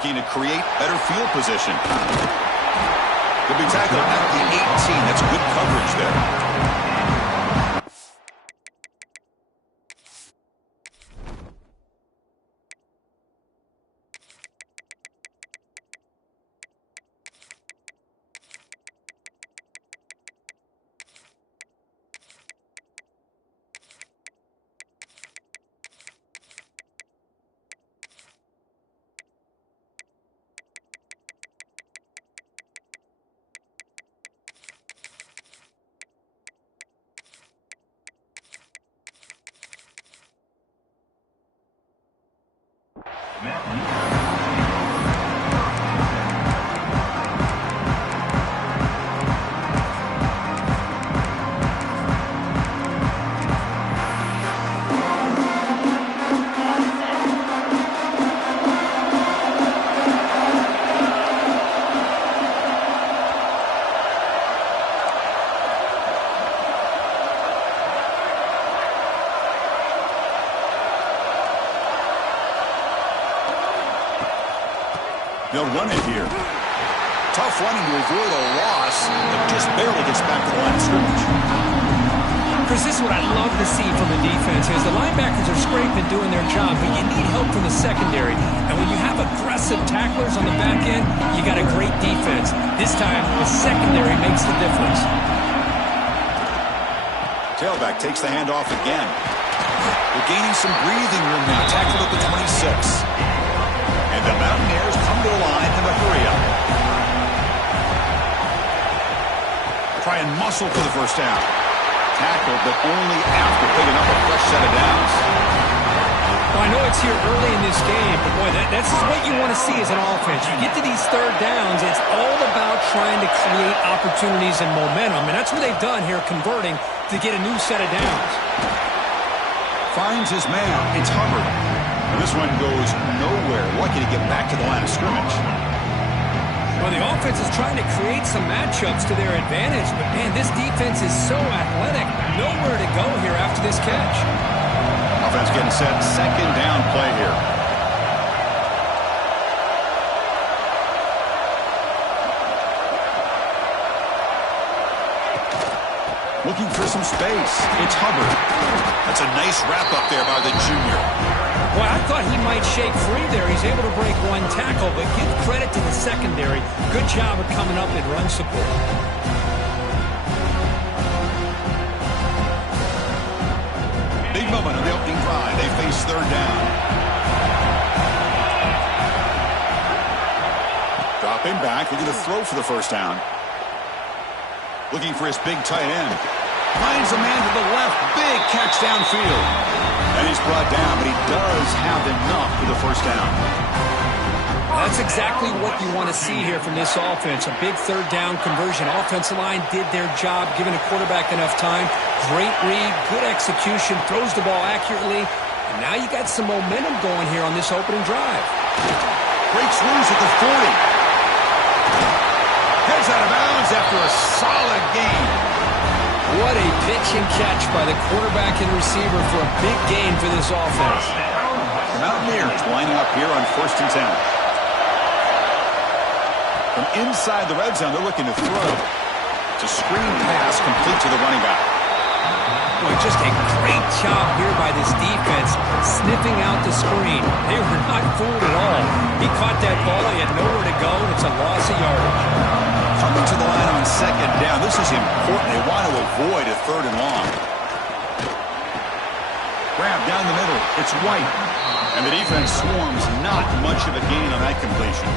looking to create better field position. He'll be tackled at the 18. That's good coverage there. They'll run it here. Tough running to avoid a loss, but just barely gets back to the line of scrimmage. Chris, this is what I love to see from the defense. As the linebackers are scraping, doing their job, but you need help from the secondary. And when you have aggressive tacklers on the back end, you got a great defense. This time, the secondary makes the difference. Tailback takes the handoff again. They're gaining some breathing room now. Tackled at the 26. And the Mountaineers come to the line in the hurry-up. Try and muscle for the first down. Tackled, but only after picking up a fresh set of downs. Well, I know it's here early in this game, but boy, that's what you want to see as an offense. You get to these third downs, it's all about trying to create opportunities and momentum, and that's what they've done here, converting to get a new set of downs. Finds his man. It's Hubbard. And this one goes nowhere. Lucky to get back to the line of scrimmage. Well, the offense is trying to create some matchups to their advantage, but, man, this defense is so athletic. Nowhere to go here after this catch. Offense getting set. Second down play here. Looking for some space. It's Hubbard. That's a nice wrap-up there by the junior. Well, I thought he might shake free there. He's able to break one tackle, but give credit to the secondary. Good job of coming up in run support. Big moment on the opening drive. They face third down. Dropping back, looking to throw for the first down. Looking for his big tight end. Finds a man to the left. Big catch downfield. And he's brought down, but he does have enough for the first down. That's exactly what you want to see here from this offense. A big third down conversion. Offensive line did their job, giving the quarterback enough time. Great read, good execution, throws the ball accurately. And now you got some momentum going here on this opening drive. Breaks loose at the 40. Heads out of bounds after a solid gain. What a pitch and catch by the quarterback and receiver for a big gain for this offense. The Mountaineers lining up here on 1st and 10. From inside the red zone, they're looking to throw. It's a screen pass complete to the running back. Boy, just a great job here by this defense, sniffing out the screen. They were not fooled at all. He caught that ball. He had nowhere to go, and it's a loss of yardage. Coming to the line on second down. This is important. They want to avoid a third and long. Grab down the middle. It's White. And the defense swarms. Not much of a gain on that completion.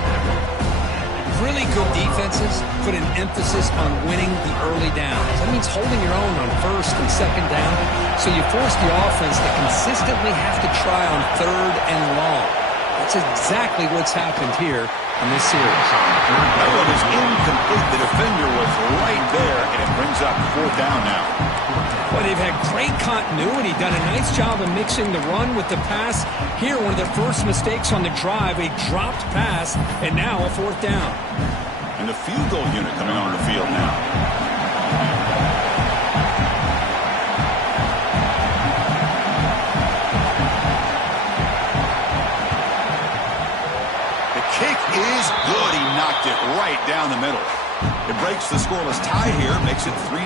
Really good defenses put an emphasis on winning the early downs. That means holding your own on first and second down. So you force the offense to consistently have to try on third and long. That's exactly what's happened here in this series. That one is incomplete. The defender was right there, and it brings up 4th down now. Well, they've had great continuity, done a nice job of mixing the run with the pass. Here, one of their first mistakes on the drive, a dropped pass, and now a 4th down. And the field goal unit coming on the field now. The kick breaks the scoreless tie here, makes it 3-0.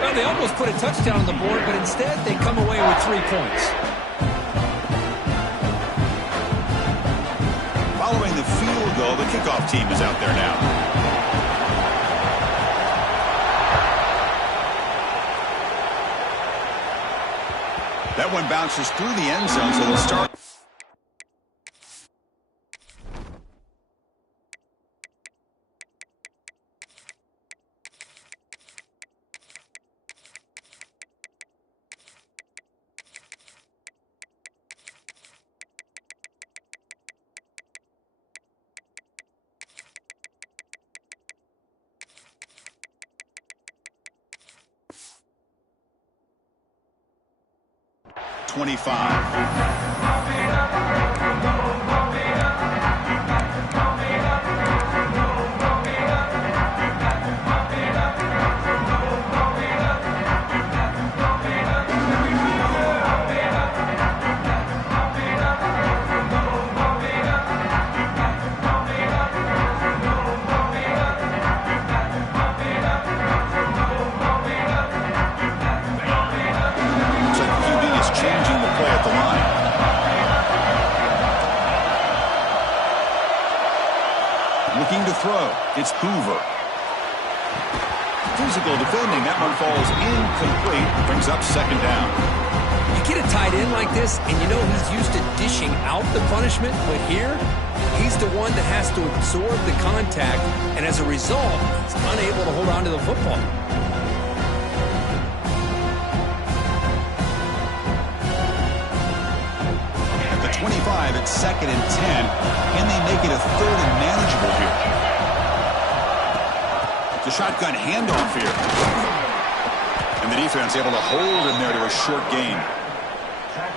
Well, they almost put a touchdown on the board, but instead they come away with 3 points. Following the field goal, the kickoff team is out there now. That one bounces through the end zone, so they'll start. Looking to throw. It's Hoover. Physical defending. That one falls incomplete. Brings up second down. You get a tight end like this, and you know he's used to dishing out the punishment, but here, he's the one that has to absorb the contact, and as a result, he's unable to hold on to the football. At the 25, it's 2nd and 10. Can they make it a 3rd and manageable here? The shotgun handoff here. And the defense able to hold him there to a short gain.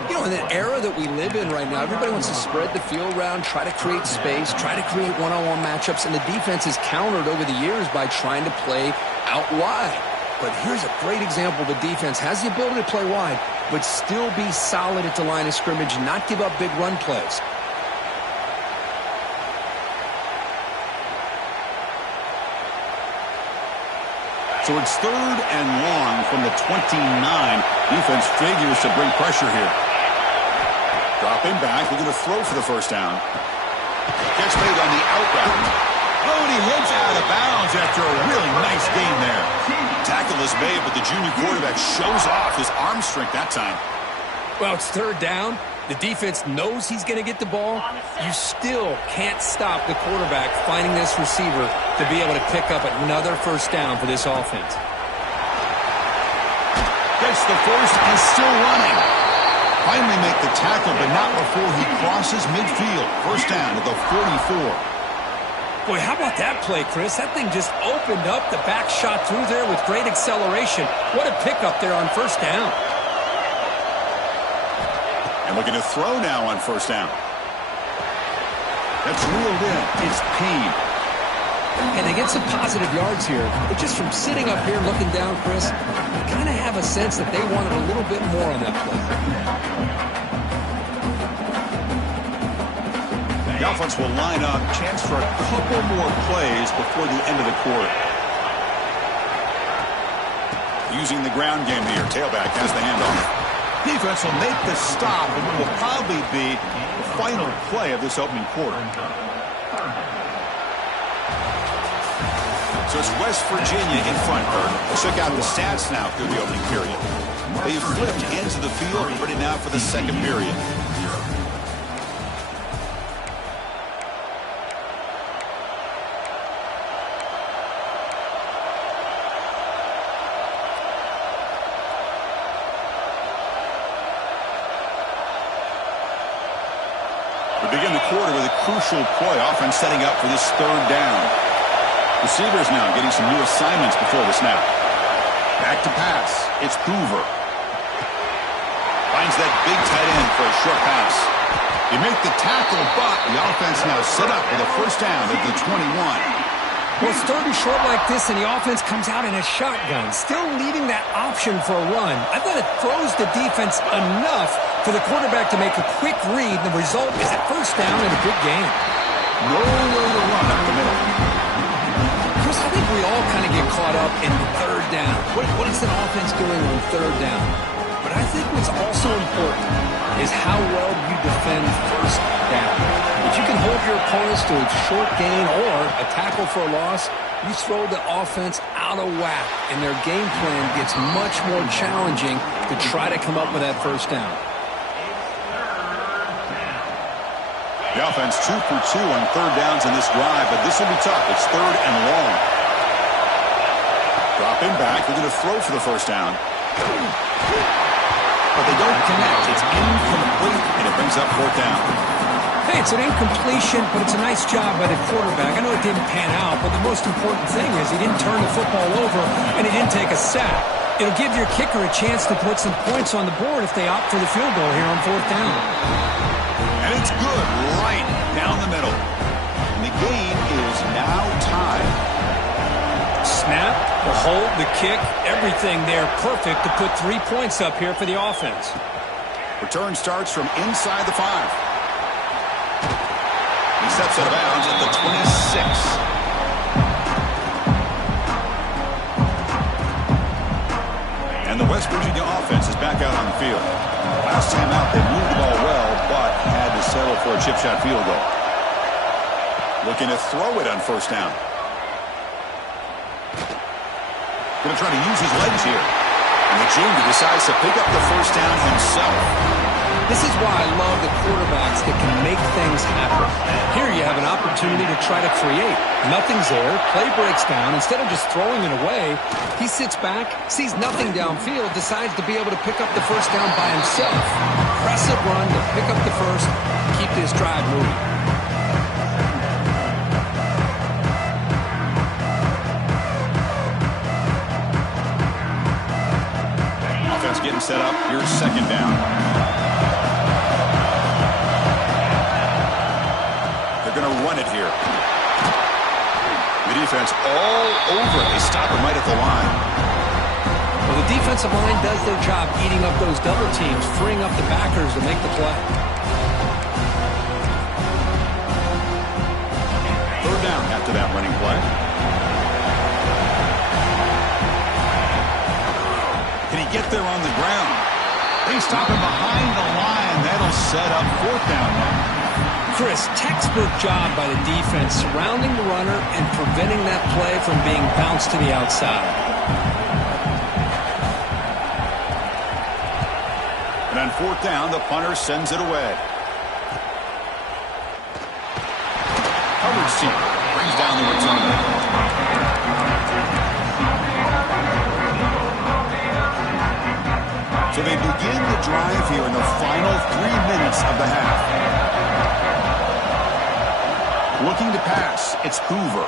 You know, in the era that we live in right now, everybody wants to spread the field around, try to create space, try to create one-on-one matchups, and the defense is countered over the years by trying to play out wide. But here's a great example. The defense has the ability to play wide, but still be solid at the line of scrimmage and not give up big run plays. So it's 3rd and long from the 29. Defense figures to bring pressure here. Dropping back, looking to throw for the first down. Gets made on the out route. Oh, and he heads out of bounds after a really nice gain there. Tackle is made, but the junior quarterback shows off his arm strength that time. Well, it's 3rd down. The defense knows he's going to get the ball. You still can't stop the quarterback finding this receiver to be able to pick up another first down for this offense. Gets the first and still running. Finally make the tackle, but not before he crosses midfield. First down at the 44. Boy, how about that play, Chris? That thing just opened up. The back shot through there with great acceleration. What a pickup there on first down. And looking to throw now on first down. That's reeled in. It's Payne. And they get some positive yards here. But just from sitting up here looking down, Chris, you kind of have a sense that they wanted a little bit more on that play. The offense will line up. Chance for a couple more plays before the end of the quarter. Using the ground game here. Tailback has the handoff. Defense will make the stop, and it will probably be the final play of this opening quarter. So it's West Virginia in front, Bert. Let's check out the stats now through the opening period. They've flipped ends of the field, ready now for the second period. Begin the quarter with a crucial play, offense setting up for this 3rd down. Receivers now getting some new assignments before the snap. Back to pass. It's Hoover. Finds that big tight end for a short pass. You make the tackle, but the offense now set up with a first down at the 21. Well, it's 3rd and short like this, and the offense comes out in a shotgun, still leaving that option for a run. I thought it throws the defense enough for the quarterback to make a quick read. The result is a first down and a good gain. No way to run up the middle. Chris, how think we all kind of get caught up in third down. What is an offense doing on third down? But I think what's also important is how well you defend first down. If you can hold your opponents to a short gain or a tackle for a loss, you throw the offense out of whack, and their game plan gets much more challenging to try to come up with that first down. The offense 2 for 2 on third downs in this drive, but this will be tough. It's third and long. Dropping back. They're going to throw for the first down. But they don't connect. It's incomplete, and it brings up fourth down. Hey, it's an incompletion, but it's a nice job by the quarterback. I know it didn't pan out, but the most important thing is he didn't turn the football over, and he didn't take a sack. It'll give your kicker a chance to put some points on the board if they opt for the field goal here on fourth down. And it's good right down the middle. And the game is now tied. Snap, the hold, the kick, everything there perfect to put 3 points up here for the offense. Return starts from inside the 5. He steps out of bounds at the 26. And the West Virginia offense is back out on the field. Last time out, they moved the ball well, but had to settle for a chip shot field goal. Looking to throw it on first down. Going to try to use his legs here. And the junior decides to pick up the first down himself. This is why I love the quarterbacks that can make things happen. Here you have an opportunity to try to create. Nothing's there. Play breaks down. Instead of just throwing it away, he sits back, sees nothing downfield, decides to be able to pick up the first down by himself. Impressive run to pick up the first, keep this drive moving. Offense getting set up. Here's second down. They're going to run it here. The defense all over it. They stop him right at the line. Well, the defensive line does their job eating up those double teams, freeing up the backers to make the play. Third down after that running play. Can he get there on the ground? They stop him behind the line. That'll set up fourth down now. Chris, textbook job by the defense surrounding the runner and preventing that play from being bounced to the outside. And on fourth down, the punter sends it away. Coverage team brings down the return. So they begin the drive here in the final 3 minutes of the half. Looking to pass. It's Hoover.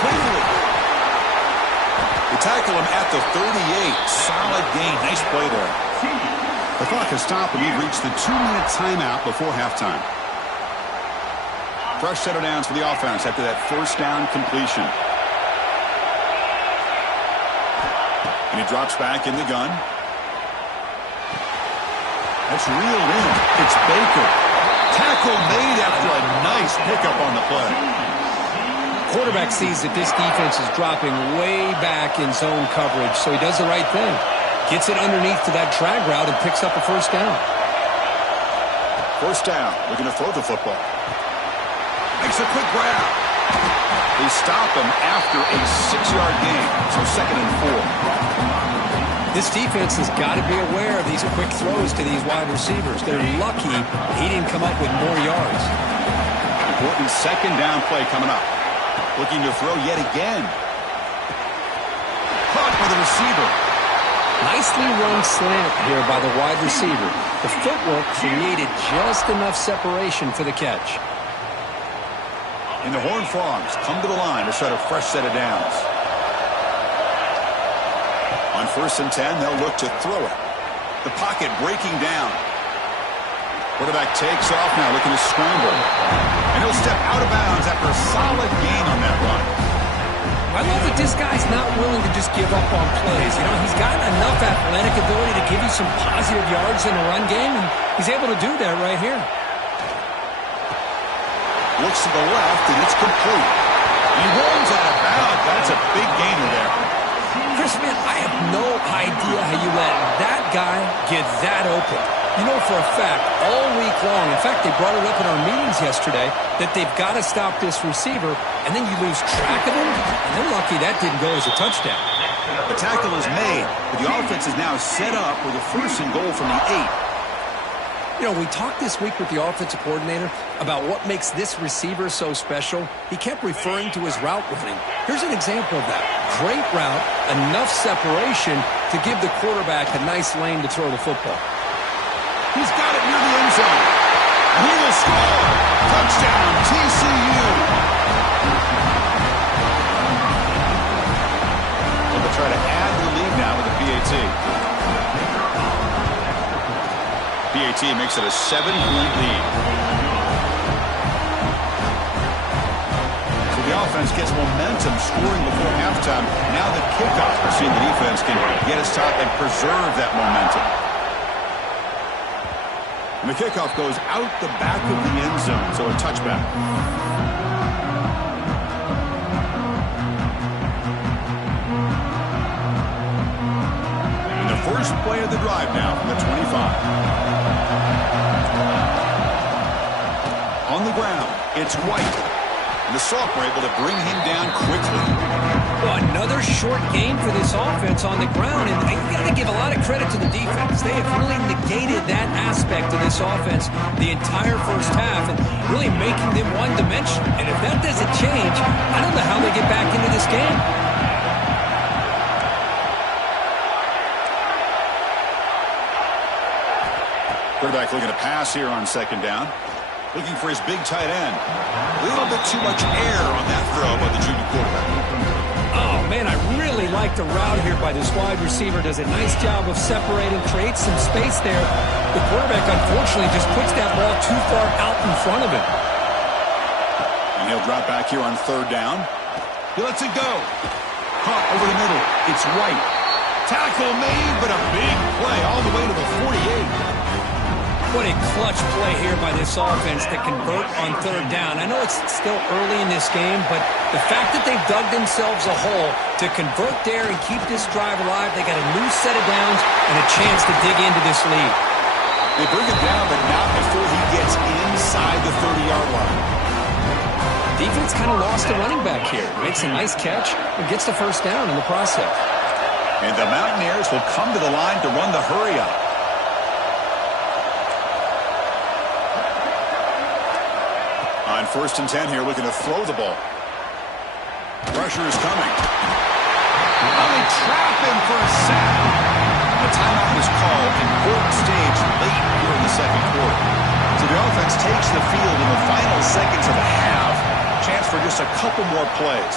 Quickly. They tackle him at the 38. Solid gain. Nice play there. The clock has stopped, and we've reached the 2-minute timeout before halftime. Fresh set of downs for the offense after that first down completion. And he drops back in the gun. That's reeled in. It's Baker. Tackle made after a nice pickup on the play. Quarterback sees that this defense is dropping way back in zone coverage, so he does the right thing. Gets it underneath to that drag route and picks up a first down. First down. Looking to throw the football. Makes a quick grab. They stop him after a 6-yard gain, so 2nd and 4. This defense has got to be aware of these quick throws to these wide receivers. They're lucky he didn't come up with more yards. Important second down play coming up. Looking to throw yet again. Caught by the receiver. Nicely run slant here by the wide receiver. The footwork created just enough separation for the catch. And the Horned Frogs come to the line to set a fresh set of downs. On 1st and 10, they'll look to throw it. The pocket breaking down. Quarterback takes off now, looking to scramble. And he'll step out of bounds after a solid gain on that run. I love that this guy's not willing to just give up on plays. You know, he's got enough athletic ability to give you some positive yards in the run game, and he's able to do that right here. Looks to the left, and it's complete. He rolls out of bounds. That's a big gainer there. Chris, man, I have no idea how you let that guy get that open. You know for a fact, all week long, in fact, they brought it up in our meetings yesterday, that they've got to stop this receiver, and then you lose track of him, and they're lucky that didn't go as a touchdown. The tackle is made, but the offense is now set up with a 1st and goal from the 8. You know, we talked this week with the offensive coordinator about what makes this receiver so special. He kept referring to his route running. Here's an example of that. Great route, enough separation to give the quarterback a nice lane to throw the football. He's got it near the end zone. He will score. Touchdown, TCU. They'll try to add to the lead now with a PAT. PAT makes it a 7-point lead. So the offense gets momentum scoring before halftime. Now the kickoff. We're seeing the defense can get a stop and preserve that momentum. And the kickoff goes out the back of the end zone, so a touchback. And the first play of the drive now from the 25. On the ground, it's White. And the Sophomore able to bring him down quickly. Well, another short gain for this offense on the ground, and you got to give a lot of credit to the defense. They have really negated that aspect of this offense the entire first half and really making them one-dimensional. And if that doesn't change, I don't know how they get back into this game. Quarterback looking to pass here on 2nd down. Looking for his big tight end. A little bit too much air on that throw by the junior quarterback. Oh, man, I really like the route here by this wide receiver. Does a nice job of separating, creates some space there. The quarterback, unfortunately, just puts that ball too far out in front of him. And he'll drop back here on 3rd down. He lets it go. Caught over the middle. It's White. Tackle made, but a big play all the way to the 48. What a clutch play here by this offense to convert on 3rd down. I know it's still early in this game, but the fact that they've dug themselves a hole to convert there and keep this drive alive, they got a new set of downs and a chance to dig into this lead. They bring him down, but not before he gets inside the 30-yard line. Defense kind of lost a running back here. Makes a nice catch and gets the 1st down in the process. And the Mountaineers will come to the line to run the hurry-up. On 1st and 10 here, looking to throw the ball. Pressure is coming. Oh, they trap him for a sack. A timeout is called, important stage late here in the 2nd quarter. So the offense takes the field in the final seconds of the half. Chance for just a couple more plays.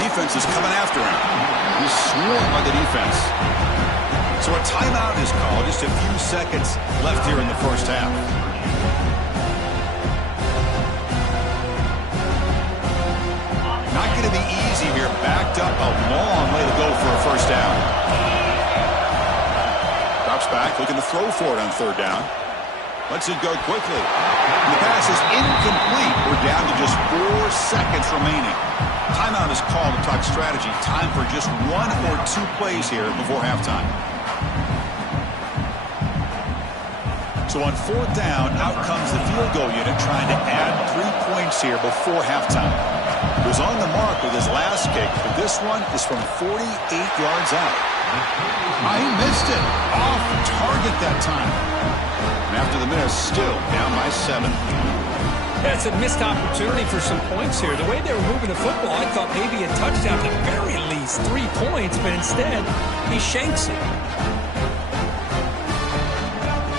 Defense is coming after him. He's swarmed by the defense. So a timeout is called. Just a few seconds left here in the first half. Not going to be easy here. Backed up, a long way to go for a 1st down. Drops back, looking to throw for it on 3rd down. Lets it go quickly. And the pass is incomplete. We're down to just 4 seconds remaining. Timeout is called to talk strategy. Time for just 1 or 2 plays here before halftime. So on 4th down, out comes the field goal unit trying to add 3 points here before halftime. He was on the mark with his last kick, but this one is from 48 yards out. He missed it. Off target that time. And after the miss, still down by 7. That's a missed opportunity for some points here. The way they were moving the football, I thought maybe a touchdown, at the very least 3 points, but instead, he shanks it.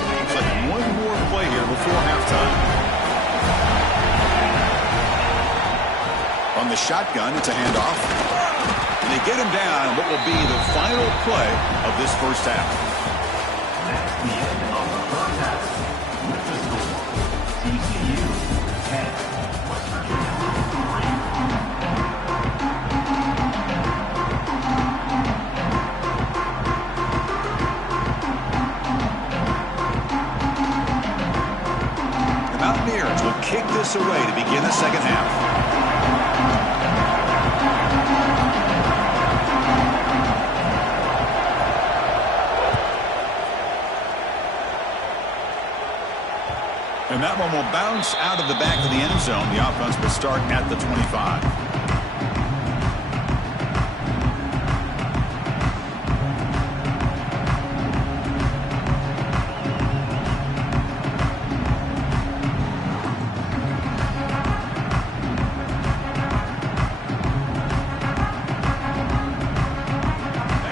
Looks like one more play here before halftime. On the shotgun, it's a handoff. And they get him down in what will be the final play of this first half. That's the end of the first half. With the score, TCU 10, West Virginia 3. The Mountaineers will kick this away to begin the second half. one will bounce out of the back of the end zone. The offense will start at the 25.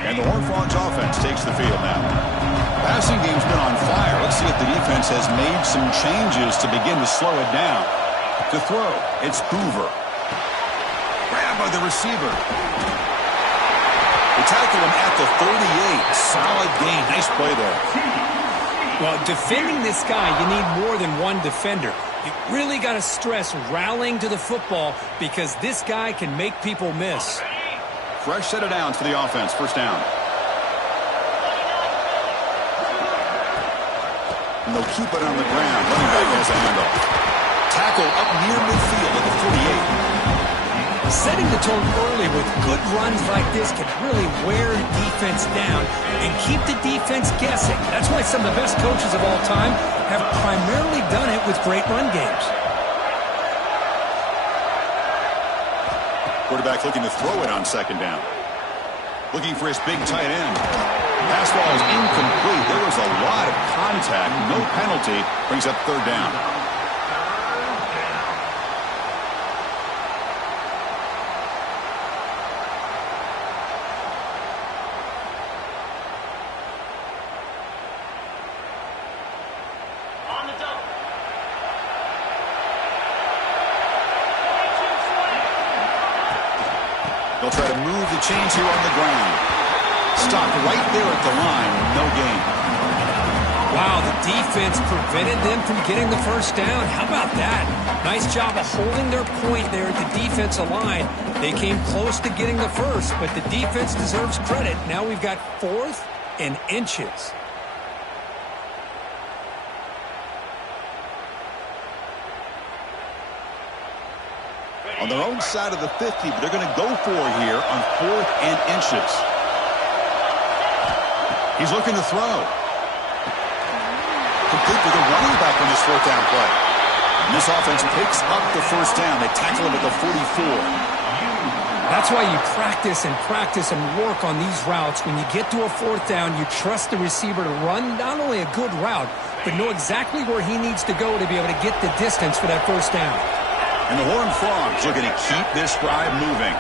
And the Horned Frogs offense takes the field now. Passing game's been on fire. Let's see if the defense has made some changes to begin to slow it down. To throw, it's Hoover. Grabbed by the receiver. They tackle him at the 38. Solid gain. Nice play there. Well, defending this guy, you need more than one defender. You really got to stress rallying to the football because this guy can make people miss. Fresh set of downs for the offense. First down. And they'll keep it on the ground. Running back has a handoff. Tackle up near midfield at the 48. Setting the tone early with good runs like this can really wear defense down and keep the defense guessing. That's why some of the best coaches of all time have primarily done it with great run games. Quarterback looking to throw it on second down. Looking for his big tight end. Pass ball is incomplete. There was a lot of contact. No penalty. Brings up third down. They'll try to move the chains here on the ground. Stopped right there at the line. No gain. Wow, the defense prevented them from getting the first down. How about that? Nice job of holding their point there at the defensive line. They came close to getting the first, but the defense deserves credit. Now we've got 4th and inches. On their own side of the 50, but they're going to go for it here on 4th and inches. He's looking to throw. Complete with a running back on this 4th down play. And this offense picks up the first down. They tackle him at the 44. That's why you practice and work on these routes. When you get to a 4th down, you trust the receiver to run not only a good route, but know exactly where he needs to go to be able to get the distance for that first down. And the Horned Frogs are going to keep this drive moving.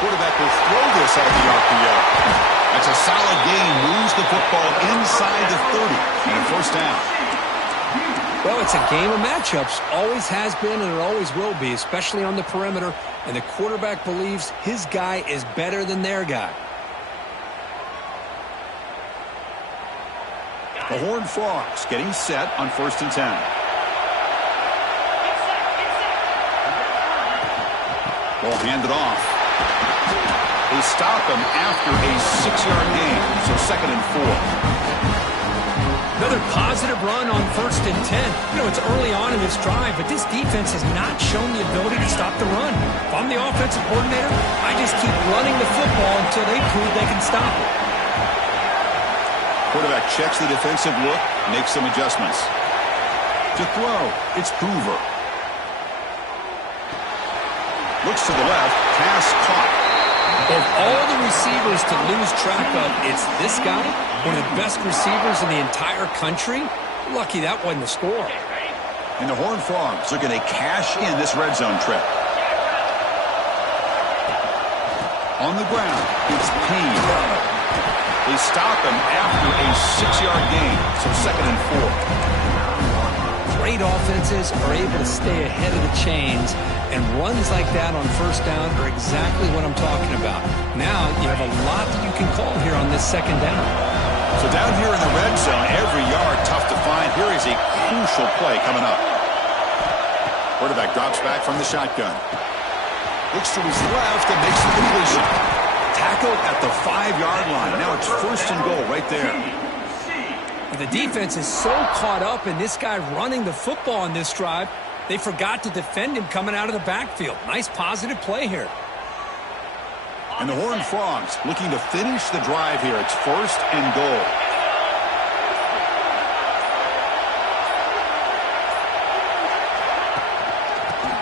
Quarterback will throw this out of the RPO. That's a solid gain. Moves the football inside the 30. And a first down. Well, it's a game of matchups. Always has been and it always will be, especially on the perimeter. And the quarterback believes his guy is better than their guy. The Horned Frogs getting set on 1st and 10. Ball handed off. They stop him after a 6-yard gain, so 2nd and 4. Another positive run on 1st and 10. You know, it's early on in this drive, but this defense has not shown the ability to stop the run. If I'm the offensive coordinator, I just keep running the football until they prove they can stop it. Quarterback checks the defensive look, makes some adjustments. To throw, it's Hoover. Looks to the left, pass caught. Of all the receivers to lose track of, it's this guy, one of the best receivers in the entire country. Lucky that wasn't a score. And the Horned Frogs are going to cash in this red zone trip. On the ground, it's Payne. They stop him after a 6-yard gain, so 2nd and 4. Great offenses are able to stay ahead of the chains, and runs like that on 1st down are exactly what I'm talking about. Now you have a lot that you can call here on this 2nd down. So down here in the red zone, every yard tough to find. Here is a crucial play coming up. Quarterback drops back from the shotgun. Looks to his left and makes the completion. Tackled at the 5-yard line. Now it's 1st and goal right there. The defense is so caught up in this guy running the football on this drive, they forgot to defend him coming out of the backfield. Nice positive play here. And the Horned Frogs looking to finish the drive here. It's 1st and goal.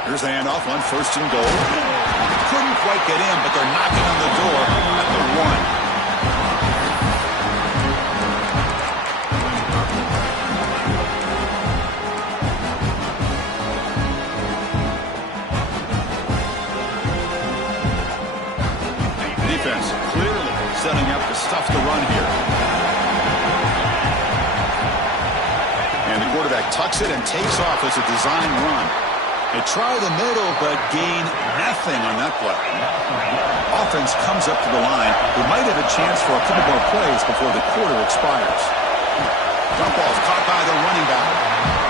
Here's the handoff on 1st and goal. Couldn't quite get in, but they're knocking on the door at the 1. Defense clearly setting up to stuff the run here. And the quarterback tucks it and takes off as a design run. They try the middle, but gain nothing on that play. Offense comes up to the line. They might have a chance for a couple more plays before the quarter expires. Dump ball's caught by the running back.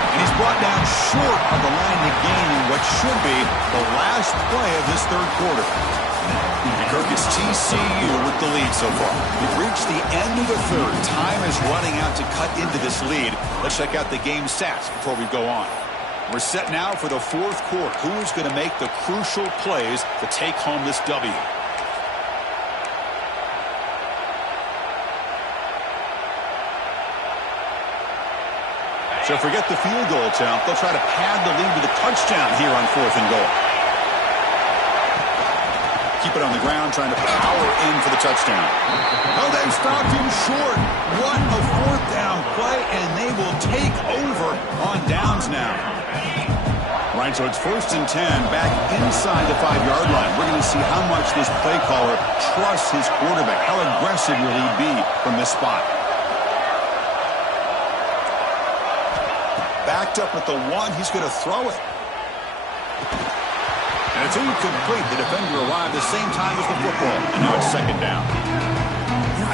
And he's brought down short of the line to gain in what should be the last play of this 3rd quarter. And Kirk, it's TCU with the lead so far. We've reached the end of the 3rd. Time is running out to cut into this lead. Let's check out the game stats before we go on. We're set now for the 4th quarter. Who is going to make the crucial plays to take home this W? So forget the field goal attempt. They'll try to pad the lead with a touchdown here on 4th and goal. Keep it on the ground, trying to power in for the touchdown. Oh, they've stopped him short. What a 4th down play, and they will take over on downs now. Right, so it's 1st and 10, back inside the 5-yard line. We're going to see how much this play caller trusts his quarterback. How aggressive will he be from this spot? Backed up at the 1, he's going to throw it. And it's incomplete. The defender arrived the same time as the football. And now it's 2nd down.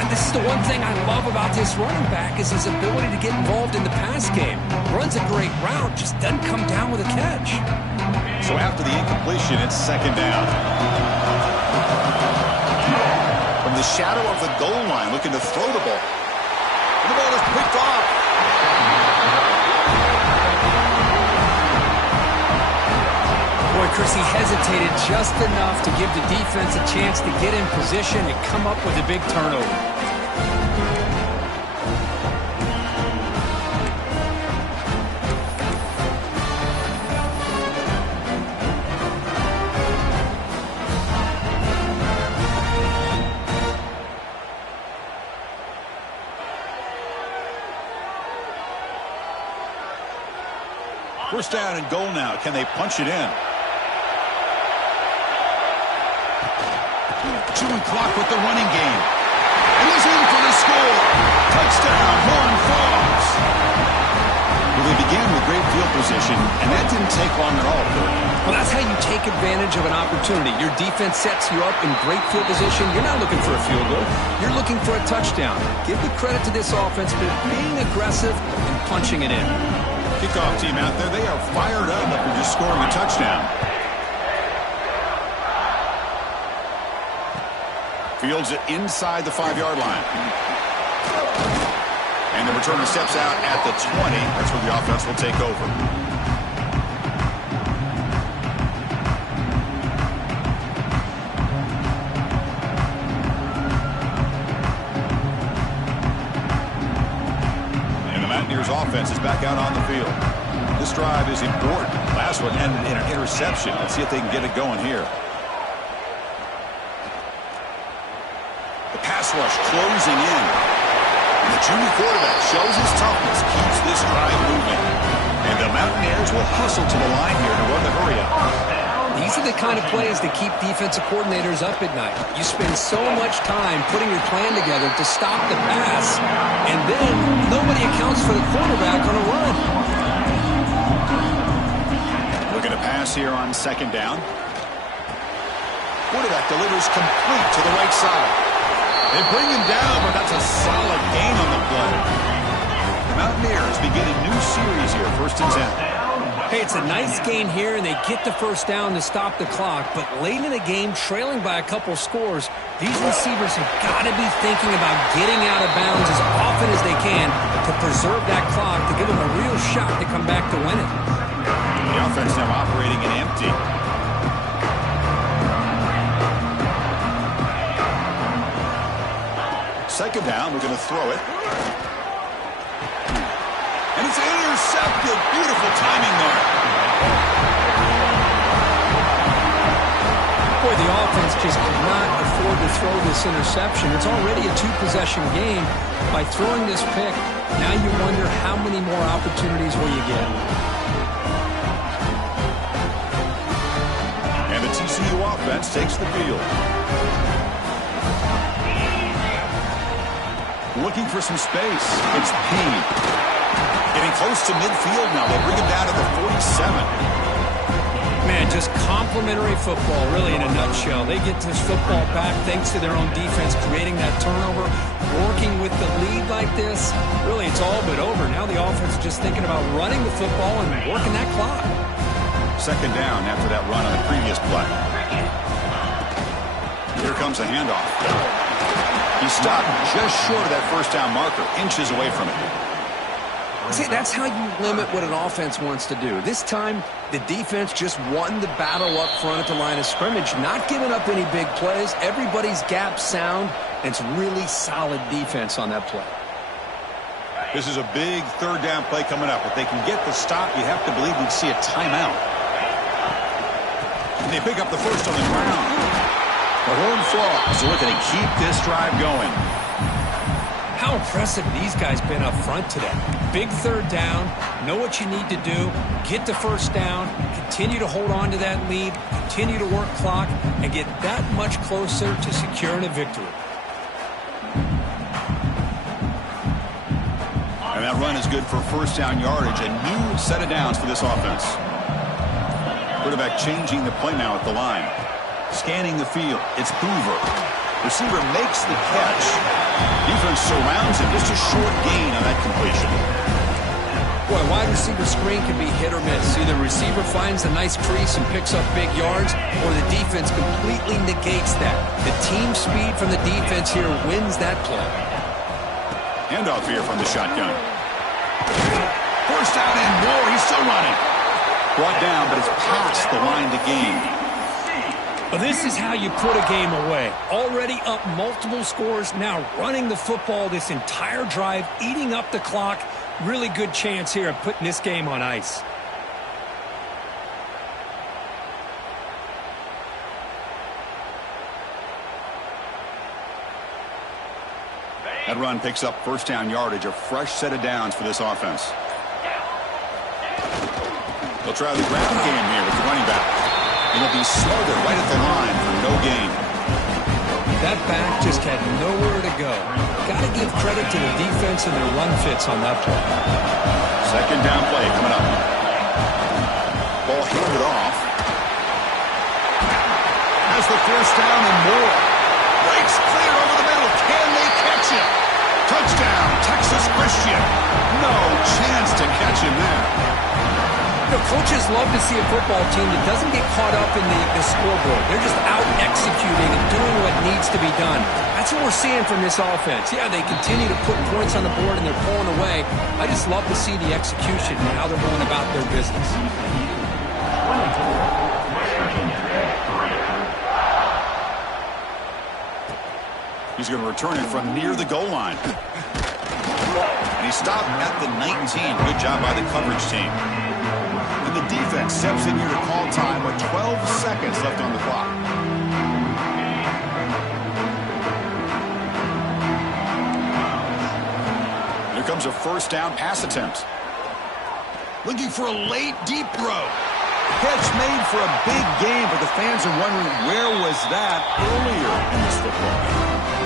This is the one thing I love about this running back is his ability to get involved in the pass game. Runs a great route, just doesn't come down with a catch. So after the incompletion, it's 2nd down. From the shadow of the goal line, looking to throw the ball. And the ball is picked off. Boy, Chris, he hesitated just enough to give the defense a chance to get in position and come up with a big turnover. First down and goal now. Can they punch it in? Chewing clock with the running game. And he's in for the score. Touchdown, Horned Frogs. Well, they began with great field position, and that didn't take long at all. Well, that's how you take advantage of an opportunity. Your defense sets you up in great field position. You're not looking for a field goal. You're looking for a touchdown. Give the credit to this offense for being aggressive and punching it in. Kickoff team out there, they are fired up after just scoring a touchdown. Fields it inside the 5-yard line. And the returner steps out at the 20. That's where the offense will take over. And the Mountaineers offense is back out on the field. This drive is important. Last one ended in an interception. Let's see if they can get it going here. Pass rush closing in. And the junior quarterback shows his toughness, keeps this drive moving. And the Mountaineers will hustle to the line here to run the hurry up. These are the kind of plays that keep defensive coordinators up at night. You spend so much time putting your plan together to stop the pass, and then nobody accounts for the quarterback on a run. Looking to pass here on 2nd down. Quarterback delivers complete to the right side. They bring him down, but that's a solid gain on the play. The Mountaineers begin a new series here, 1st and 10. Hey, it's a nice gain here, and they get the 1st down to stop the clock. But late in the game, trailing by a couple scores, these receivers have got to be thinking about getting out of bounds as often as they can to preserve that clock, to give them a real shot to come back to win it. The offense now operating in empty. second down. We're going to throw it. And it's intercepted. Beautiful timing there. Boy, the offense just cannot afford to throw this interception. It's already a two-possession game. By throwing this pick, now you wonder how many more opportunities will you get. And the TCU offense takes the field. Looking for some space. It's Payne. Getting close to midfield now. They'll bring him down to the 47. Man, just complimentary football, really, in a nutshell. They get this football back thanks to their own defense, creating that turnover, working with the lead like this. Really, it's all but over. Now the offense is just thinking about running the football and working that clock. Second down after that run on the previous play. Here comes a handoff. He stopped just short of that first down marker, inches away from it. See, that's how you limit what an offense wants to do. This time, the defense just won the battle up front at the line of scrimmage, not giving up any big plays. Everybody's gap sound, and it's really solid defense on that play. This is a big third down play coming up. If they can get the stop, you have to believe we'd see a timeout. And they pick up the first on the ground. The Horned Frogs are looking to keep this drive going. How impressive these guys been up front today. Big third down, know what you need to do, get the first down, continue to hold on to that lead, continue to work clock, and get that much closer to securing a victory. And that run is good for first down yardage. A new set of downs for this offense. Quarterback changing the play now at the line. Scanning the field. It's Hoover. Receiver makes the catch. Defense surrounds him. Just a short gain on that completion. Boy, wide receiver screen can be hit or miss. Either the receiver finds a nice crease and picks up big yards, or the defense completely negates that. The team speed from the defense here wins that play. Handoff here from the shotgun. First down and more. He's still running. Brought down, but it's past the line to gain. Well, this is how you put a game away. Already up multiple scores, now running the football this entire drive, eating up the clock. Really good chance here of putting this game on ice. That run picks up first down yardage, a fresh set of downs for this offense. They'll try the ground game here with the running back. It'll be smothered right at the line for no gain. That back just had nowhere to go. Got to give credit to the defense and their run fits on that play. Second down play coming up. Ball handed off. Has the first down and more. Breaks clear over the middle. Can they catch it? Touchdown, Texas Christian. No chance to catch him there. You know, coaches love to see a football team that doesn't get caught up in the scoreboard. They're just out executing and doing what needs to be done. That's what we're seeing from this offense. Yeah, they continue to put points on the board and they're pulling away. I just love to see the execution and how they're going about their business. He's going to return it from near the goal line. And he stopped at the 19. Good job by the coverage team. And the defense steps in here to call time with 12 seconds left on the clock. Here comes a first down pass attempt. Looking for a late deep throw. Catch made for a big game, but the fans are wondering where was that earlier in this football game.